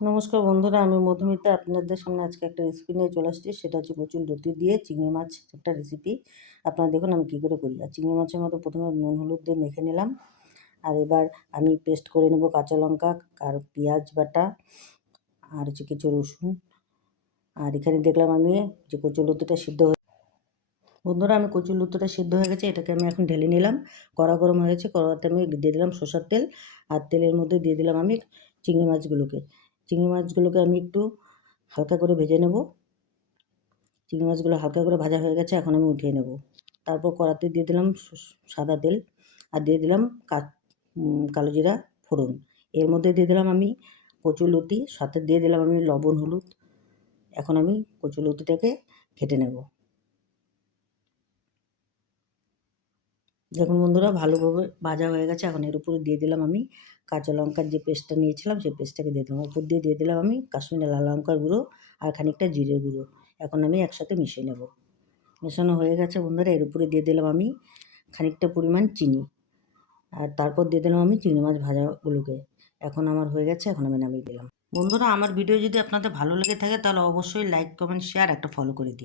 নমস্কার বন্ধুরা, আমি মধুমিতা আপনাদের সামনে আজকে একটা রেসিপি নিয়ে চলে আসছি। সেটা হচ্ছে কচুর লতি দিয়ে চিংড়ি মাছ একটা রেসিপি। আপনারা দেখুন আমি কী করে করি। আর চিংড়ি মাছের মতো প্রথমে নুন হলুদ দিয়ে মেখে নিলাম। আর এবার আমি পেস্ট করে নেব কাঁচা লঙ্কা আর পেঁয়াজ বাটা আর হচ্ছে কিছু রসুন। আর এখানে দেখলাম আমি যে কচুর লতিটা সিদ্ধ হয়ে বন্ধুরা আমি কচুর লতিটা সিদ্ধ হয়ে গেছে, এটাকে আমি এখন ঢেলে নিলাম। কড়া গরম হয়ে গেছে, কড়াতে আমি দিয়ে দিলাম সরষের তেল। আর তেলের মধ্যে দিয়ে দিলাম আমি চিংড়ি মাছগুলোকে আমি একটু হালকা করে ভেজে নেব। চিংড়ি মাছগুলো হালকা করে ভাজা হয়ে গেছে, এখন আমি উঠিয়ে নেব। তারপর কড়াতে দিয়ে দিলাম সাদা তেল আর দিয়ে দিলাম কালো জিরা ফোড়ন। এর মধ্যে দিয়ে দিলাম আমি কচুর লতি, সাথে দিয়ে দিলাম আমি লবণ হলুদ। এখন আমি কচুর লতিটাকে ঘেটে নেব। দেখুন বন্ধুরা ভালোভাবে ভাজা হয়ে গেছে, এখন এর উপরে দিয়ে দিলাম আমি কাঁচা লঙ্কার যে পেস্টটা নিয়েছিলাম সেই পেস্টটাকে দিয়ে দিলাম। উপর দিয়ে দিলাম আমি কাশ্মীরি লাল লঙ্কার গুঁড়ো আর খানিকটা জিরে গুঁড়ো। এখন আমি একসাথে মিশিয়ে নেব। মেশানো হয়ে গেছে বন্ধুরা, এর উপরে দিয়ে দিলাম আমি খানিকটা পরিমাণ চিনি। আর তারপর দিয়ে দিলাম আমি চিংড়ি মাছ ভাজাগুলোকে। এখন আমার হয়ে গেছে, এখন আমি নামিয়ে দিলাম। বন্ধুরা আমার ভিডিও যদি আপনাদের ভালো লেগে থাকে তাহলে অবশ্যই লাইক কমেন্ট শেয়ার একটা ফলো করে দিন।